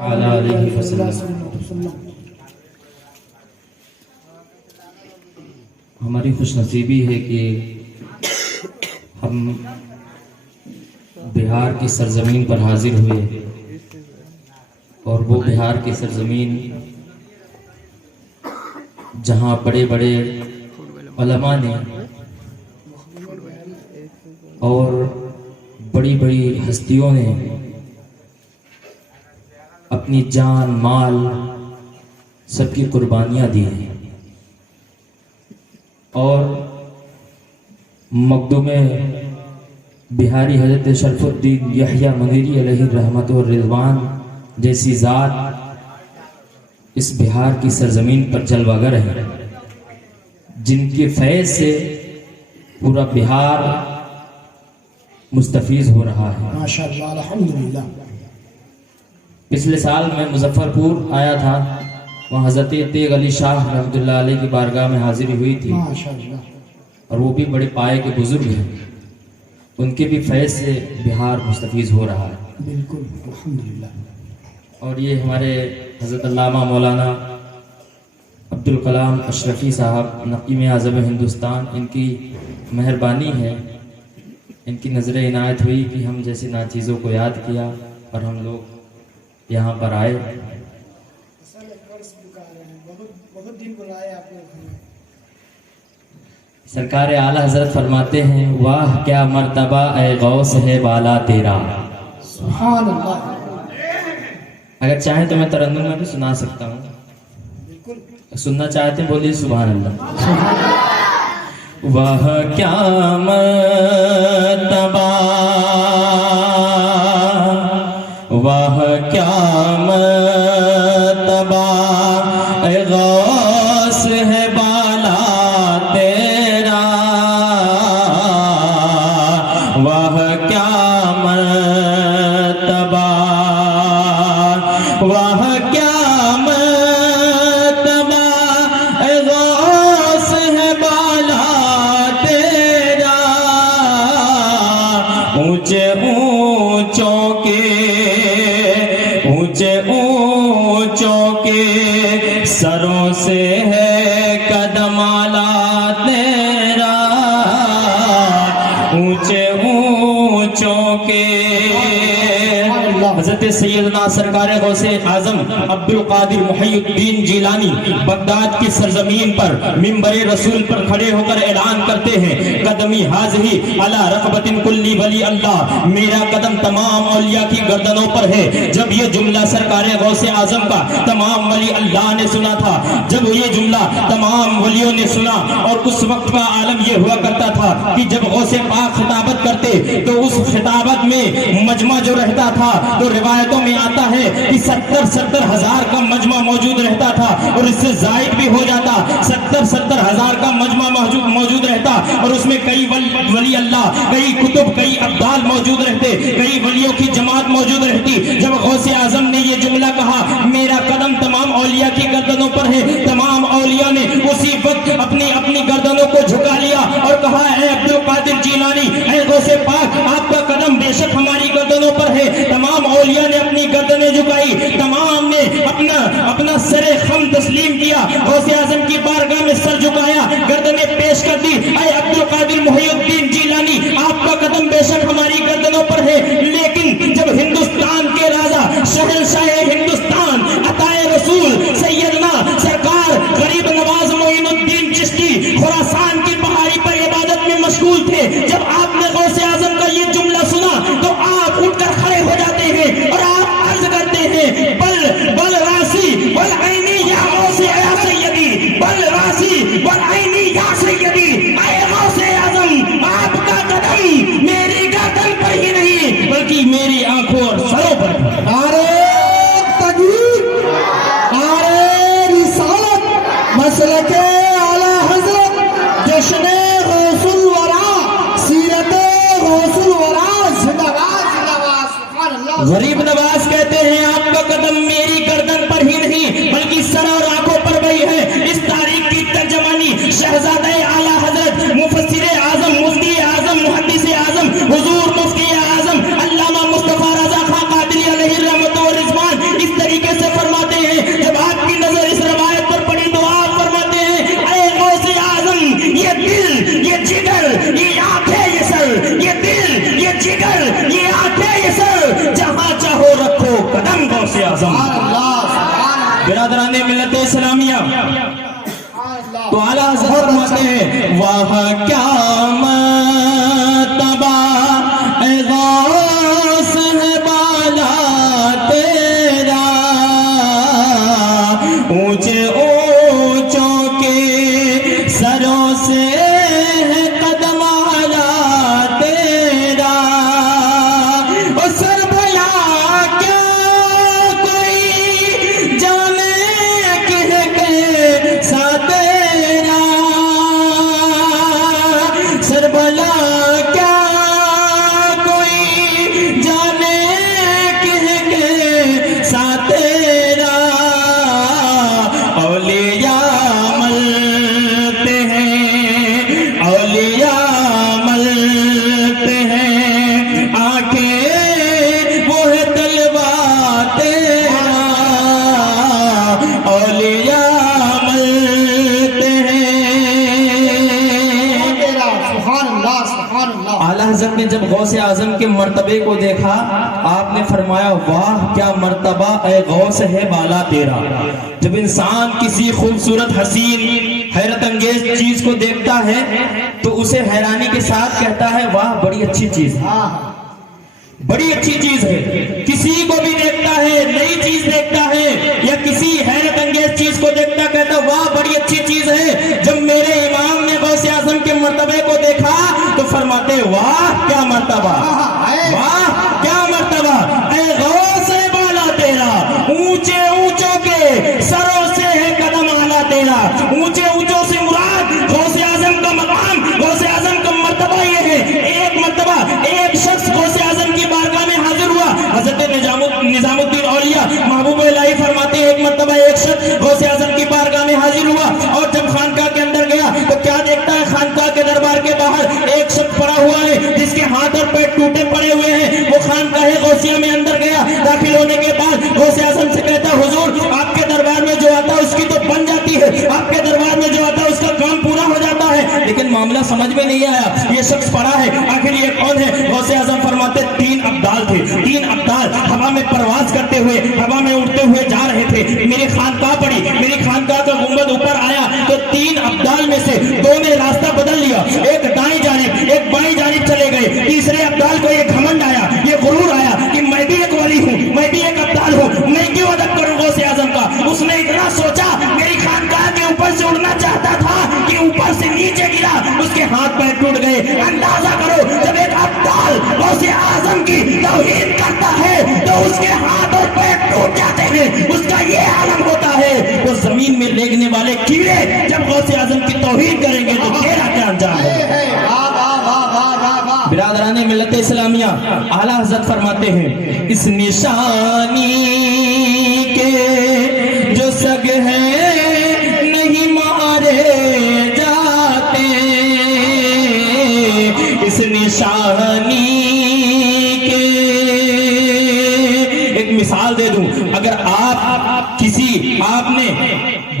علیہ وسلم۔ ہماری خوش نصیبی ہے کہ ہم بہار کی سرزمین پر حاضر ہوئے، اور وہ بہار کی سرزمین جہاں بڑے بڑے علماء نے اور بڑی بڑی ہستیوں نے اپنی جان مال سب کی قربانیاں دی ہیں، اور مقدوم بہاری حضرت شرف الدین یحییٰ منیری علیہ رحمت و رضوان جیسی ذات اس بہار کی سرزمین پر جلوہ گر ہیں، جن کے فیض سے پورا بہار مستفیض ہو رہا ہے۔ ماشاءاللہ، الحمدللہ۔ پچھلے سال میں مظفر پور آیا تھا، وہاں حضرت تیغ علی شاہ رحمۃ اللہ علیہ کی بارگاہ میں حاضری ہوئی تھی، ماشاءاللہ، اور وہ بھی بڑے پائے کے بزرگ ہیں، ان کے بھی فیض سے بہار مستفیض ہو رہا ہے۔ بالکل، الحمدللہ۔ اور یہ ہمارے حضرت علامہ مولانا عبدالکلام اشرفی صاحب نقیم اعظم ہندوستان، ان کی مہربانی ہے، ان کی نظر عنایت ہوئی کہ ہم جیسی ناچیزوں کو یاد کیا اور ہم لوگ یہاں پر آئے۔ بہت دن بلائے آپ نے۔ سرکار اعلیٰ حضرت فرماتے ہیں، واہ کیا مرتبہ اے غوث ہے بالا تیرا۔ سبحان اللہ۔ اگر چاہیں تو میں ترنم میں بھی سنا سکتا ہوں، بالکل سننا چاہتے ہیں بولیے سبحان اللہ۔ واہ کیا مرتبہ، واہ کیا مرتبہ اے غوث ہے بالا تیرا، واہ کیا مرتبہ، واہ کیا مرتبہ اے غوث ہے بالا تیرا، اونچے اونچوں کے اونچے اونچوں کے سروں سے ہے قدم اعلیٰ تیرا، اونچے اونچوں کے۔ حضرت سیدنا سرکار غوث اعظم عبدالقادر محی الدین جیلانی بغداد کی سرزمین پر منبر رسول پر کھڑے ہو کر اعلان کرتے ہیں، قدمی حاضی علی رقبت کلی ولی اللہ، میرا قدم تمام اولیاء کی گردنوں پر ہے۔ جب یہ جملہ سرکار غوث اعظم کا تمام ولی اللہ نے سنا تھا، جب یہ جملہ تمام ولیوں نے سنا، اور اس وقت کا عالم یہ ہوا کرتا تھا کہ جب غوث پاک خطابت کرتے تو اس خطابت میں مجمع جو رہتا تھا، تو روایتوں میں آتا ہے کہ 70 ہزار کا مجمع موجود رہتا تھا، اور اس سے زائد بھی ہو جاتا، 70 ہزار کا مجمع موجود رہتا، اور اس میں کئی ولی اللہ، کئی کتب، کئی ابدال موجود رہتے، کئی ولیوں کی جماعت موجود رہتی۔ جب غوث اعظم نے یہ جملہ کہا، میرا قدم تمام اولیاء کی گردنوں پر ہے، تمام اولیاء نے اسی وقت اپنی اپنی گردنوں کو جھکا لیا اور کہا، اے عبدالقادر جیلانی، اے غوث پاک، آپ کا قدم بے شک ہماری گردنوں پر ہے۔ تمام اولیاء نے اپنی گردنیں جھکائی، تمام نے اپنا سر خم تسلیم کیا، غوث اعظم کی بارگاہ میں سر جھکایا، گردنیں پیش کر دی، اے عبدالقادر محی الدین جیلانی، آپ کا قدم بے شک ہماری گردنوں پر ہے۔ لیکن جب ہندوستان کے راجا شہنشاہ ہندوستان عطائے رسول سیدنا سرکار غریب نواز معین الدین چشتی خراسان کی پہاڑی پر عبادت میں مشغول تھے، جب آپ نے غوث اعظم کا یہ جملہ سنا تو آپ اٹھ کر کھڑے ہو جاتے ہیں اور آپ عرض کرتے ہیں، بل راسی بل عینی یا غوث یا سیدی، ملت اسلامیہ تو اعلیٰ حضرت فرماتے ہیں واہ کیا مرتبہ اے غوث ہے بالا تیرا اونچے اونچوں کے سروں سے ہے قدم اعلیٰ تیرا اور سر بھلا کیا کوئی جانے کہہ کیسا تیرا سر بھلا کیا کوئی جانے کہہ کیسا تیرا اولیاء ملتے ہیں اولیاء ملتے ہیں آنکھیں وہ ہے طلبہ تیرا اولیاء ملتے ہیں تیرا سبحان اللہ سبحان اللہ اعلیٰ حضرت نے جب غوث اعظم کے مرتبے کو دیکھا آپ نے فرمایا واہ کیا مرتبہ اے غوث ہے بالا تیرا جب انسان کسی خوبصورت حسین حیرت انگیز چیز کو دیکھتا ہے تو اسے حیرانی کے ساتھ کہتا ہے واہ بڑی اچھی چیز ہے ہاں بڑی اچھی چیز ہے کسی کو بھی دیکھتا ہے نئی چیز دیکھتا ہے یا کسی حیرت انگیز چیز کو دیکھتا کہتا واہ بڑی اچھی چیز ہے جب میرے امام نے غوث اعظم کے مرتبے کو دیکھا تو فرماتے واہ کیا مرتبہ واہ کیا مرتبہ اے غوث بالا تیرا اونچے اونچوں کے سروں سے ہے قدم اعلیٰ تیرا اونچے اونچوں سے مراد غوث اعظم کا مقام غوث اعظم کا مرتبہ یہ ہے ایک مرتبہ ایک شخص غوث اعظم کی بارگاہ میں حاضر ہوا حضرت نظام الدین اولیاء محبوب الہی فرماتے ہیں ایک مرتبہ ایک شخص غوث اعظم کی بارگاہ میں حاضر ہوا اور جب خانقاہ کے اندر گیا تو کیا دیکھتا ہے خانقاہ کے دربار کے باہر ایک شخص پڑا ہوا ہے جس کے ہاتھ اور پیٹ ٹوٹے پڑے ہوئے ہیں وہ خانقاہ غوثیہ میں اندر گیا داخل ہونے کے بعد غوث اعظم سے کہتا حضور آپ کے دربار میں جو آتا ہے اس کی تو بن جاتی ہے آپ کے دربار میں جو آتا ہے اس کا کام پورا ہو جاتا ہے لیکن معاملہ سمجھ میں نہیں آیا یہ شخص پڑا ہے آخر یہ کون ہے غوث اعظم فرماتے 3 ابدال تھے 3 ابدال ہوا میں پرواز کرتے ہوئے ہوا میں اڑتے ہوئے جا رہے تھے میری خانقاہ پڑی میری خانقاہ کا گنبد اوپر آیا تو 3 ابدال میں سے 2 نے راستہ بدل لیا ایک دائیں جانب ایک بائیں جانب چلے گئے تیسرے ابدال کو یہ گھمنڈ آیا یہ غرور آیا کہ میں بھی ایک ولی ہوں میں بھی ایک ابدال ہوں میں کیوں ادب کروں غوث اعظم کا اس نے اتنا سوچا میری خانقاہ کے اوپر سے اڑنا چاہتا تھا کہ اوپر سے نیچے گرا اس کے ہاتھ پیر ٹوٹ گئے اندازہ کرو جب ایک ابدال غوث اعظم کی توہین کرتا ہے تو اس کے ہاتھ اور پیر ٹوٹ جاتے ہیں اس کا یہ عالم ہوتا ہے وہ زمین میں لگنے والے کیڑے جب غوث اعظم کی توہین کریں گے تو تیرا کیا انجام ہوگا برادران ملت اسلامیہ اعلیٰ حضرت فرماتے ہیں اس نشانی کے جو سگ ہیں نہیں مارے جاتے اس نشانی کے ایک مثال دے دوں اگر آپ نے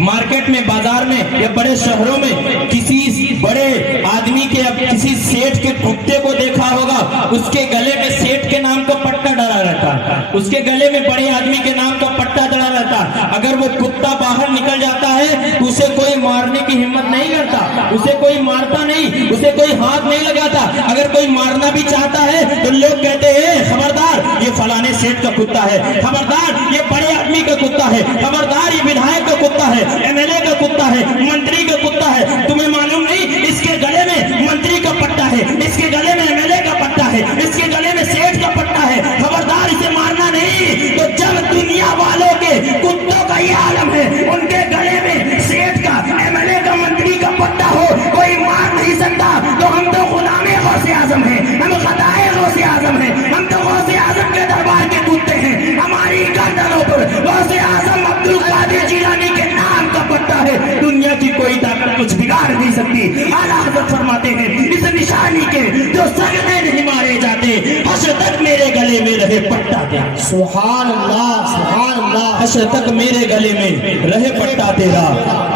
مارکیٹ میں بازار میں یا بڑے شہروں میں کسی بڑے آدمی کے کسی سیٹ کے کتے کو دیکھا ہوگا اس کے گلے میں سیٹ کے نام کا پٹا ڈلا رہتا اس کے گلے میں بڑے آدمی کے نام کا پٹا ڈلا رہتا اگر وہ کتا باہر نکل جاتا ہے تو اسے کوئی مارنے کی ہمت نہیں کرتا اسے کوئی مارتا نہیں اسے کوئی ہاتھ نہیں لگاتا اگر کوئی مارنا بھی چاہتا ہے تو لوگ کہتے ہیں خبردار یہ فلانے سیٹ کا کتا ہے خبردار یہ بڑے آدمی کا کتا ہے خبردار یہ ودھائک کا کتا ہے ایم ایل اے کا کتا ہے منتری کا کتا ہے تمہیں معلوم نہیں اس کے گلے میں منتری کا پٹا ہے اس کے گلے میں ایم ایل اے کا پٹا ہے اس کے گلے میں سیٹ کا پٹا ہے خبردار اسے مارنا نہیں تو جب دنیا والوں کے کتوں کا یہ عالم ہے ان کے گلے میں سیٹ کا ایم ایل اے کا منتری کا پٹا ہو کوئی مار نہیں سکتا تو ہم تو غلام غوث اعظم ہیں ہم خدائے غوث اعظم ہیں ہم تو غوث اعظم کے دربار کے کتے ہیں ہماری گردنوں پر غوث اعظم عبد القادر جیلانی کے نام کا پٹا ہے دنیا کی کوئی طاقت کچھ بگاڑ نہیں سکتی اعلیٰ حضرت فرماتے ہیں اس نشانی کے جو سگنے نہیں مارے جاتے حشر تک میرے گلے میں رہے پٹا تیرا سبحان اللہ حشر تک میرے گلے میں رہے پٹا تیرا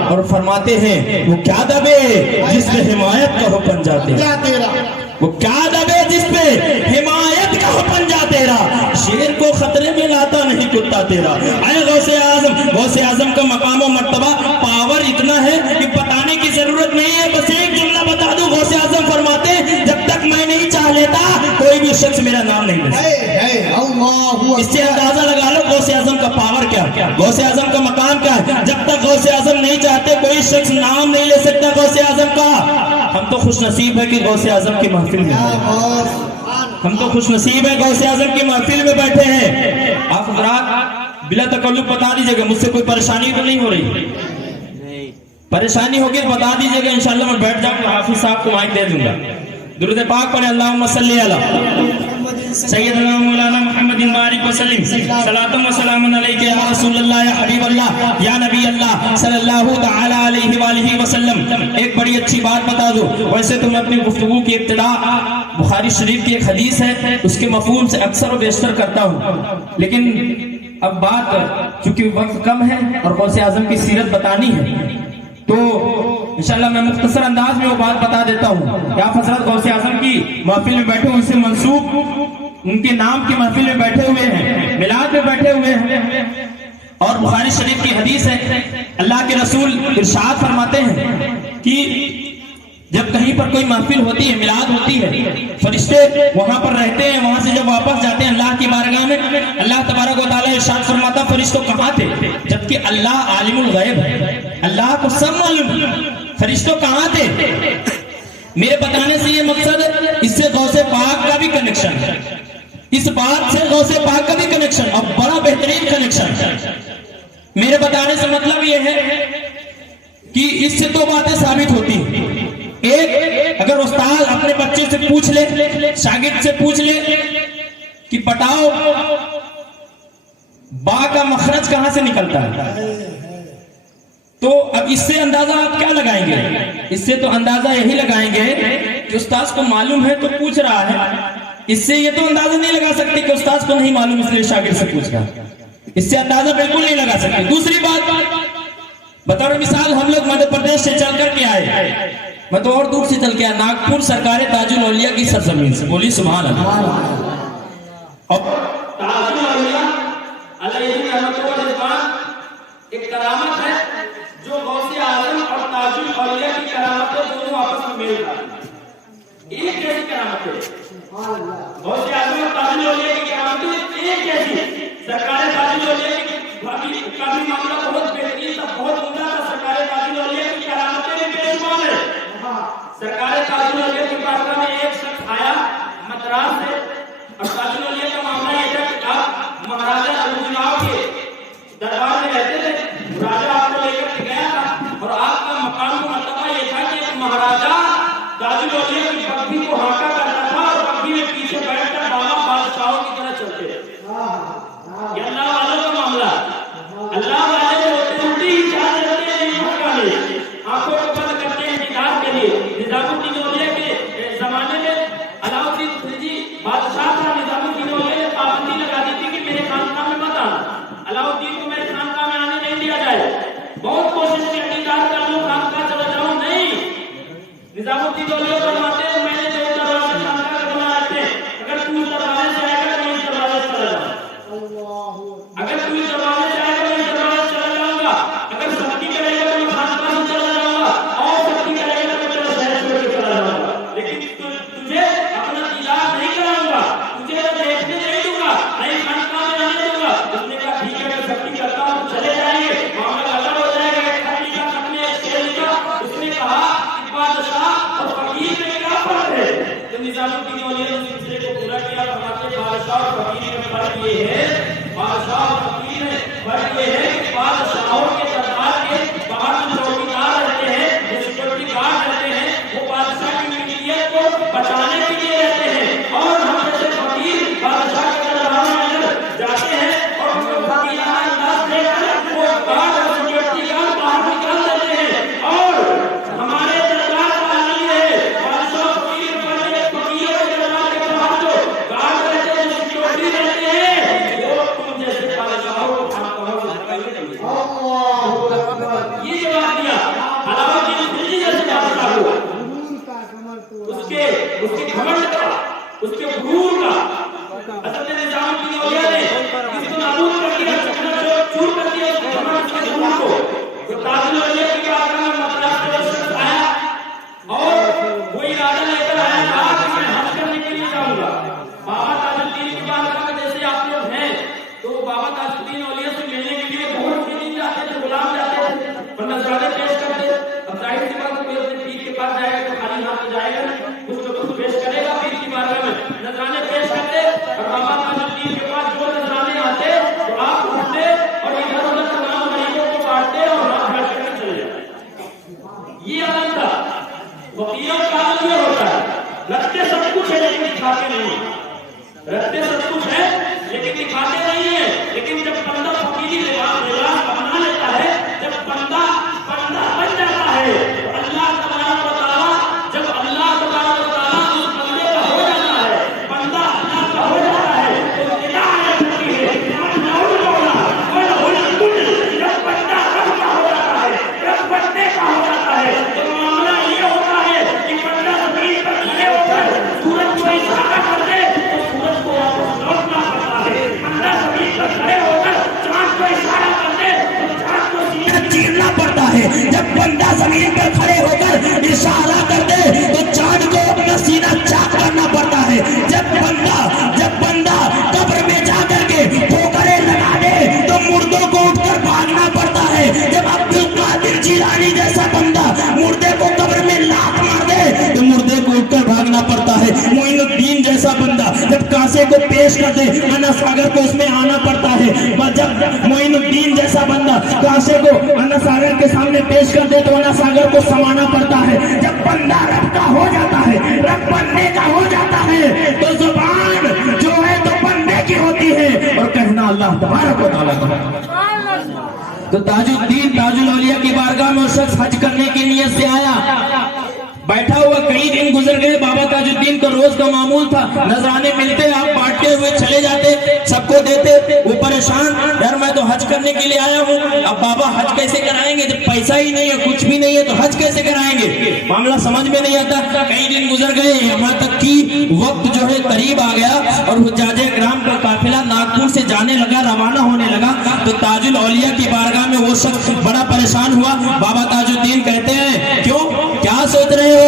اور فرماتے ہیں وہ کیا دبے جس پہ حمایت کا حکم جاتے وہ کیا دبے جس پہ حمایت کا حکم جا تیرا شیر کو خطرے میں لاتا نہیں کتا خدا تیرا. اے غوث اعظم کا مقام و مرتبہ پاور اتنا ہے کہ بتانے کی ضرورت نہیں ہے. بس ایک جملہ بتا دوں. غوث اعظم فرماتے ہیں جب تک میں نہیں چاہ لیتا کوئی بھی شخص میرا نام نہیں لے سکتا. اس سے اندازہ لگا لو غوث اعظم کا پاور کیا, غوث اعظم کا مقام کیا ہے. جب تک غوث اعظم نہیں چاہتے کوئی شخص نام نہیں لے سکتا غوث اعظم کا. ہم تو خوش نصیب ہے کہ غوث اعظم کی محفل میں ہم تو خوش نصیب ہے غوث اعظم کی محفل میں بیٹھے ہیں. آپ حضرات بلا تکلف بتا دیجیے گا, مجھ سے کوئی پریشانی تو نہیں ہو رہی؟ پریشانی ہوگی تو بتا دیجیے گا, انشاءاللہ میں بیٹھ جاؤں گا, حافظ صاحب کو مائک دے دوں گا. درود پاک پڑھیں اللہم صلی علی سیدنا مولانا محمد بارک وسلم. صلاۃ و سلام علیک یا رسول اللہ یا حبیب اللہ یا نبی اللہ صلی اللہ تعالی علیہ وآلہ وسلم. ایک بڑی اچھی بات بتا دوں. ویسے تو میں اپنی گفتگو کی ابتدا بخاری شریف کی ایک حدیث ہے اس کے مفہوم سے اکثر و بیشتر کرتا ہوں, لیکن اب بات چونکہ وقت کم ہے اور غوث اعظم کی سیرت بتانی ہے تو انشاءاللہ میں مختصر انداز میں وہ بات بتا دیتا ہوں کہ آپ حضرت غوث اعظم کی محفل میں بیٹھے, ان سے منسوب ان کے نام کی محفل میں بیٹھے ہوئے ہیں, میلاد میں بیٹھے ہوئے ہیں. اور بخاری شریف کی حدیث ہے, اللہ کے رسول ارشاد فرماتے ہیں کہ جب کہیں پر کوئی محفل ہوتی ہے, میلاد ہوتی ہے, فرشتے وہاں پر رہتے ہیں, وہاں سے جب واپس جاتے ہیں اللہ کی بارگاہ میں, اللہ تبارک و تعالیٰ ارشاد فرماتا فرشتوں کہاں تھے, جبکہ اللہ عالم الغیب ہے, اللہ کو سب معلوم ہے, فرشتوں کہاں تھے. میرے بتانے سے یہ مقصد ہے, اس سے غوث پاک کا بھی کنیکشن ہے, اس بات سے غوث پاک کا بھی کنیکشن اور بڑا بہترین کنیکشن ہے. میرے بتانے سے مطلب یہ ہے کہ اس سے دو باتیں ثابت ہوتی ہیں. ایک, اگر استاد اپنے بچے سے پوچھ لے, شاگرد سے پوچھ لے کہ بتاؤ با کا مخرج کہاں سے نکلتا ہے, تو اب اس سے اندازہ آپ کیا لگائیں گے؟ اس سے تو اندازہ یہی لگائیں گے کہ استاد کو معلوم ہے تو پوچھ رہا ہے. اس سے یہ تو اندازہ نہیں لگا سکتے کہ استاد کو نہیں معلوم اس لیے شاگرد سے پوچھ رہا, اس سے اندازہ بالکل نہیں لگا سکتے. دوسری بات بطور مثال, ہم لوگ مدھیہ پردیش سے چل کر کے آئے, میں تو اور دور سے چل کے آیا, ناگپور سرکار تاج الاولیاء کی سرزمین سے. بولی سبحان اللہ. اور تاج الاولیاء علیہ ایک کرامت ہے جو غوث اعظم اور تاج الاولیاء کی کرامت کو دونوں آپس میں میل کھاتی ہے. ایک جیسی کرامت ہے غوث اعظم اور تاج الاولیاء کی کرامت ایک جیسی. سرکار تاج الاولیاء کی کافی معاملہ بہت بہترین تھا, بہت عمدہ تھا. سرکار تاج الاولیاء کی کرامتیں بھی بے شمار ہے. سرکار تاج الاولیاء کی بارگاہ میں ایک شخص آیا مدراس سے, اور تاج الاولیاء کا معاملہ یہ تھا کہ آپ مہاراجا ارجناؤ کے دربار میں رہتے تھے. راجا آپ کو لے کر کے گیا تھا اور آپ کا مقام و مرتبہ یہ تھا کہ ایک مہاراجا تاج الاولیاء کی پگڑی کو ہانکا کرتا تھا اور پگڑی میں پیچھے بیٹھ کر بابا بادشاہوں کی طرح چلتے تھے. یہ اللہ والوں کا معاملہ. اللہ والے جو ہوتے ہیں الٹی ہی چاہتے رہتے ہیں, نہیں بھٹکانے, آنکھوں کو بند کرتے ہیں دیدار کے لیے. نظام الدین اولیا کے زمانے میں علاؤالدین خلجی بادشاہ تھا. نظام الدین اولیا نے پابندی لگا دی تھی کہ میرے خانقاہ میں مت آنا, علاؤالدین کو میرے خانقاہ میں آنے نہیں دیا جائے. بہت کوشش کی دیدار کر لوں, خانقاہ چلا جاؤں, نہیں. نظام الدین اولیا فرماتے ہیں میں نے جو دروازے خانقاہ کا بنایا تھے, اگر تو دروازے سے آئے گا تو میں دروازے سے چلا جاؤں, اگر تو دروازے سے آئے گا میں دروازے سے چلا جاؤں گا, اگر سختی کرے گا تو میں خانقاہ سے چلا جاؤں گا, اور سختی کرے گا تو میں تیرا شہر چھوڑ کے چلا جاؤں گا, لیکن تجھے اپنا دیدار نہیں کراؤں گا, تجھے دیکھنے نہیں دوں گا, نہیں خانقاہ میں آنے دوں گا. اس نے کہا ٹھیک ہے, اگر سختی کرتا ہوں چلے جائیں گے, معاملہ الگ ہو جائے گا. ایک خطی کا خط میں ایک شعر لکھا, اس نے کہا کہ بادشاہ اور فقیر میں کیا فرق ہے؟ تو نظام الدین اولیا نے اس سلسلے کو پورا کیا. فرماتے بادشاہ اور فقیر میں فرق یہ ہے, بادشاہ اور فقیر میں فرق یہ ہے کہ بادشاہوں کے دربار کے باہر جو چوکیدار رہتے ہیں, جو سیکورٹی گارڈ رہتے ہیں, وہ بادشاہ کی ملکیت کو بچانے کے لیے رہتے ہیں, اور ہم جیسے فقیر بادشاہ کے دربار میں اندر جاتے ہیں اور ان کو فقیرانہ انداز دیکھ کر وہ گارڈ اور سیکورٹی گارڈ باہر نکال دیتے ہیں. اور ہمارے دربار کا حال یہ ہے, بادشاہ فقیر بنے, فقیر کے دربار کے باہر جو گارڈ رہتے ہیں, جو سیکورٹی رہتے ہیں, وہ تم جیسے بادشاہوں کو خانقاہوں سے نکالنے کے لیے. یہ جواب دیا علاؤالدین خلجی جیسے بادشاہ ہوا, اس کے گھمنڈ کا, اس کے غرور کا حضرت نظام الدین اولیا نے اس کو نابود کر کے پیش کر دے، انا ساگر کو اس میں آنا پڑتا ہے۔ جب معین الدین جیسا بندہ کاشے کو انا ساگر کے سامنے پیش کر دے تو انا ساگر کو سمانا پڑتا ہے۔ جب بندہ رب کا ہو جاتا ہے، رب بندے کا ہو جاتا ہے، تو زبان جو ہے تو بندے کی ہوتی ہے اور کہنا اللہ تبارک و تعالیٰ کا۔ تو تاج الدین تاج الاولیاء کی بارگاہ میں وہ شخص حج کرنے کی نیت سے آیا، بیٹھا ہوا کئی دن گزر گئے۔ بابا تاج الدین کا روز کا معمول تھا، نذرانے ملتے، آپ بانٹتے ہوئے چلے جاتے، سب کو دیتے۔ وہ پریشان، یار میں تو حج کرنے کے لیے آیا ہوں، اب بابا حج کیسے کرائیں گے جب پیسہ ہی نہیں ہے، کچھ بھی نہیں ہے تو حج کیسے کرائیں گے؟ معاملہ سمجھ میں نہیں آتا۔ کئی دن گزر گئے، یہاں تک کہ وقت جو ہے قریب آ گیا اور حجاج اکرام کا قافلہ ناگپور سے جانے لگا، روانہ ہونے لگا۔ تو تاج الاولیاء کی بارگاہ میں وہ شخص بڑا پریشان ہوا۔ بابا تاج الدین کہتے ہیں کیوں، کیا سوچ رہے ہو؟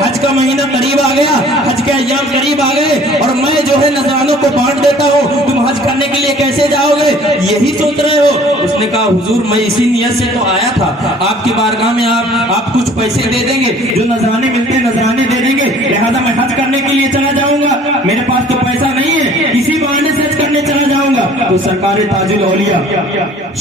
حج کا مہینہ قریب آ گیا، حج کے ایام قریب آ گئے اور میں جو ہے نذرانوں کو بانٹ دیتا ہوں، تم حج کرنے کے لیے کیسے جاؤ گے؟ یہی سوچ رہے ہو؟ اس نے کہا حضور میں اسی نیت سے تو آیا تھا، آپ کی بارگاہ میں آپ کچھ پیسے دے دیں گے، جو نذرانے ملتے ہیں نذرانے دے دیں گے، لہذا میں حج کرنے کے لیے چلا جاؤں گا، میرے پاس تو پیسہ نہیں ہے، اسی بہانے سے حج کرنے چلا جاؤں گا۔ تو سرکار تاج الاولیاء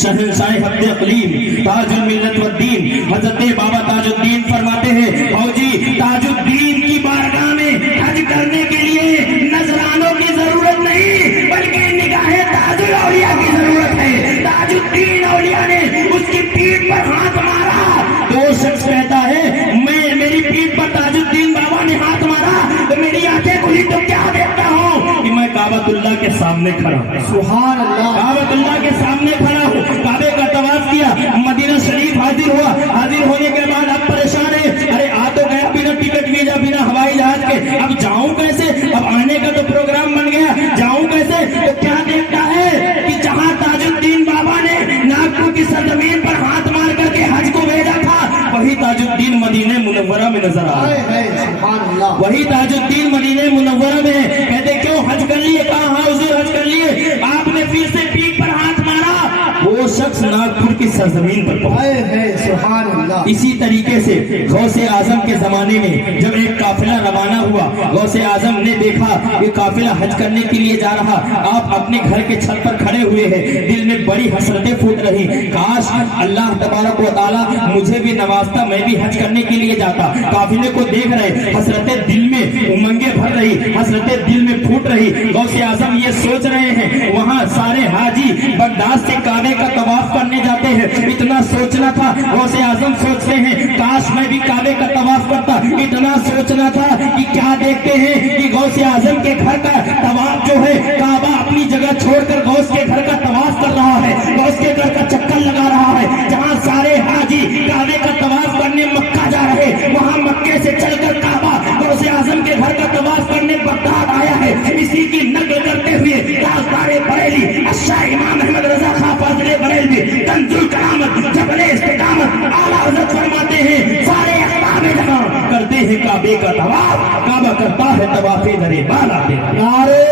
شہنشاہ حق اقلیم تاج الملت والدین حضرت بابا تاج الدین فرماتے ہیں فوجی تاج الدین کی بارگاہ میں حج کرنے کے لیے نذرانوں کی ضرورت نہیں بلکہ نگاہ تاج الاولیاء کی ضرورت ہے۔ تاج الدین اولیاء نے اس کی پیٹھ پر ہاتھ مارا تو وہ شخص کہتا ہے میری پیٹھ پر تاج الدین بابا نے ہاتھ مارا تو میری آنکھیں کھلی تو کیا دیکھتا ہوں کہ میں کعبۃ اللہ کے سامنے کھڑا ہوں، سبحان اللہ، کعبۃ اللہ کے سامنے کھڑا ہوں، کعبے کا طواف کیا، مدینہ شریف حاضر ہوا، حاضر ہونے کے بعد اب پریشان ہے، ارے آ تو گیا بنا ٹکٹ ویزا بنا ہوائی جہاز کے، اب جاؤں کیسے؟ اب آنے کا تو پروگرام بن گیا، جاؤں کیسے؟ تو کیا دیکھتا ہے کہ جہاں تاج الدین بابا نے ناگپور کی سرزمین پر ہاتھ مار کر کے حج کو بھیجا تھا وہی تاج الدین مدینہ منورہ میں نظر آ رہا ہے، سبحان اللہ، وہی تاج الدین مدینہ منورہ میں ہے۔ کہتے کیوں حج کر لیے؟ کہا ہاں حضور حج کر لیے۔ آپ نے پھر سے پیٹھ پر ہاتھ مارا، وہ شخص ناگپور کی سرزمین پر پہنچا۔ سبحان اللہ۔ اسی طریقے سے غوث اعظم کے زمانے میں جب ایک قافلہ روانہ ہوا، غوث اعظم نے دیکھا یہ قافلہ حج کرنے کے لیے جا رہا، آپ اپنے گھر کے چھت پر کھڑے ہوئے ہیں، دل میں بڑی حسرتیں پھوٹ رہی، کاش اللہ تبارک و تعالیٰ مجھے بھی نوازتا، میں بھی حج کرنے کے لیے جاتا۔ قافلے کو دیکھ رہے، حسرتیں دل میں امنگیں بھر رہی، حسرتیں دل میں پھوٹ رہی۔ غوث اعظم یہ سوچ رہے ہیں وہاں سارے حاجی بغداد سے کعبے کا طواف کرنے جاتے ہیں، اتنا سوچنا تھا۔ غوث اعظم سوچتے ہیں کاش میں بھی کعبے کا طواف کرتا، اتنا سوچنا تھا کہ کیا دیکھتے ہیں کہ غوث اعظم کے گھر کا طواف جو ہے، کعبہ اپنی جگہ چھوڑ کر غوث کے گھر کا طواف کر رہا ہے، غوث کے گھر کا چکر لگا رہا ہے۔ جہاں سارے حاجی کعبے کا طواف کرنے مکہ جا رہے، وہاں مکے سے چل کر کعبہ غوث اعظم کے گھر کا طواف کرنے بغداد آیا ہے۔ اسی کی نقل کرتے ہوئے تاجدار بریلی شاہ امام احمد رضا خان فاضل بریلوی کنز الکرامت جبل استقامت اعلیٰ حضرت فرماتے ہیں سارے احباب جہاں کرتے ہیں کعبے کا طواف، کعبہ کرتا ہے طواف درے بالا پہ۔ نعرے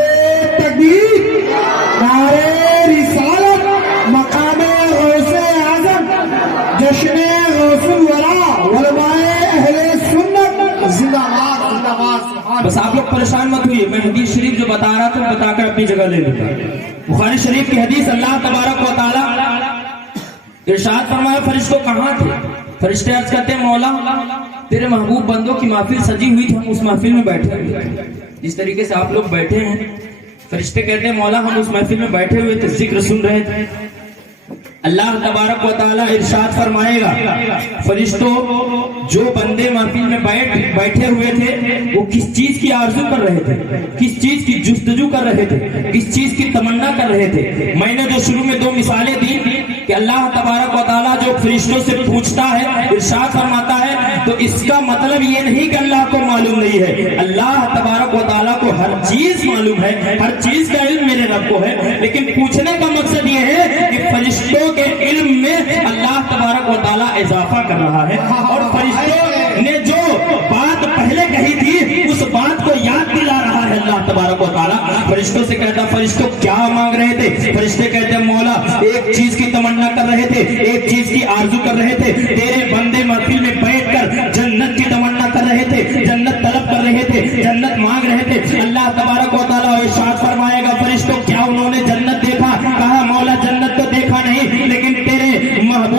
تکبیر، نعرے رسالت، مقام غوث اعظم، جشن غوث الورا، علماء اہل سنت زندہ باد، زندہ باد۔ بس آپ لوگ پریشان مت ہوئیے، میں حدیث شریف جو بتا رہا تھا بتا کر اپنی جگہ لے لوں گا۔ بخاری شریف کی حدیث، اللہ تبارک و تعالی ارشاد فرمایا فرشتوں کہاں تھے؟ فرشتے عرض کرتے ہیں مولا تیرے محبوب بندوں کی محفل سجی ہوئی تھی، ہم اس محفل میں بیٹھے ہوئے تھے، جس طریقے سے آپ لوگ بیٹھے ہیں۔ فرشتے کہتے ہیں مولا ہم اس محفل میں بیٹھے ہوئے تھے، ذکر سن رہے تھے۔ اللہ تبارک و تعالی ارشاد فرمائے گا فرشتوں جو بندے محفل میں بیٹھے ہوئے تھے وہ کس چیز کی آرزو کر رہے تھے، کس چیز کی جستجو کر رہے تھے، کس چیز کی تمنا کر رہے تھے؟ میں نے جو شروع میں 2 مثالیں دی کہ اللہ تبارک و تعالیٰ جو فرشتوں سے پوچھتا ہے، ارشاد فرماتا ہے، تو اس کا مطلب یہ نہیں کہ اللہ کو معلوم نہیں ہے، اللہ تبارک و تعالیٰ کو ہر چیز معلوم ہے، ہر چیز کا علم میرے رب کو ہے، لیکن پوچھنے کا مقصد یہ ہے کہ فرشتوں کے علم میں اللہ تبارک و تعالیٰ اضافہ کر رہا ہے، اور فرشتوں نے جو بات پہلے کہی تھی اس بات کو یاد دلا رہا ہے اللہ تبارک و تعالیٰ۔ فرشتوں سے کہتا فرشتوں کیا مانگ رہے تھے؟ فرشتے کہتے ہیں مولا ایک چیز کی تمنا کر رہے تھے، ایک چیز کی آرزو کر رہے تھے، تیرے بندے محفل میں بیٹھ کر جنت کی تمنا کر رہے تھے، جنت طلب کر رہے تھے، جنت مانگ رہے تھے۔ اللہ تبارک و تعالیٰ ارشاد فرمائے گا